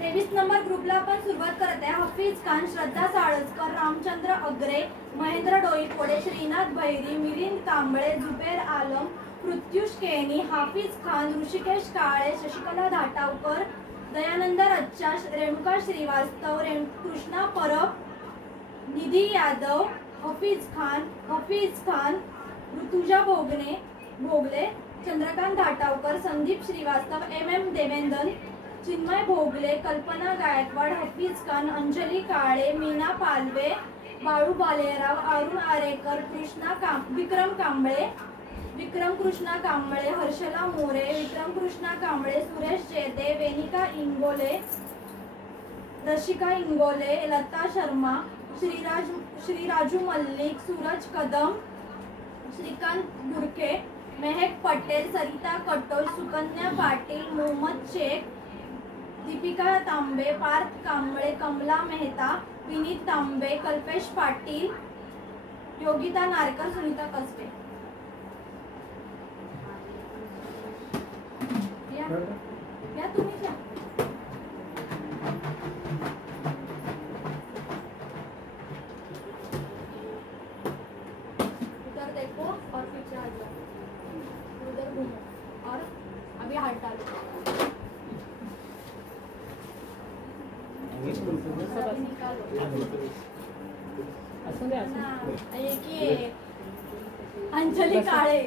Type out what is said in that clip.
23 number ग्रुपला आपण सुरुवात करत आहे। हफीज खान, श्रद्धा साळसकर, रामचंद्र अग्रे, महेंद्र डोईफोडे, श्रीनाथ भैरी, मिलिंद कांबळे, जुबेर आलम, पृथ्युष केणी, हाफिज खान, ऋषिकेश काळे, शशिकला धाटावकर, दयानंद रच्चा, रेणुका श्रीवास्तव, कृष्णा परब, निधी यादव, हफीज खान, ऋतुजा भोगले, चंद्रकांत धाटावकर, संदीप श्रीवास्तव, MM देवेंदन, चिन्मय भोगले, कल्पना गायकवाड, हफीज खान, अंजली काळे, मीना पालवे, बाळू बालेराव, अरुण आरेकर, विक्रम कृष्णा कांबळे, हर्षला मोरे, विक्रम कृष्णा कांबळे, सुरेश जेते, वेनिका इंगोले, रशिका इंगोले, लता शर्मा, श्रीराजू मल्लिक, सूरज कदम, श्रीकांत गुरखे, मेहक पटेल, सरिता कटोल, सुकन्या पाटील, मोहम्मद शेख, दीपिका तांबे, पार्थ कांबळे, कमला मेहता, विनीत तांबे, कल्पेश पाटील, योगिता नारकर, सुनीता कसबे। या तुम्ही घ्या। उधर देखो और पीछे हाथ लो, उधर घूमो और अभी हाथ डालो। अंजली काळे।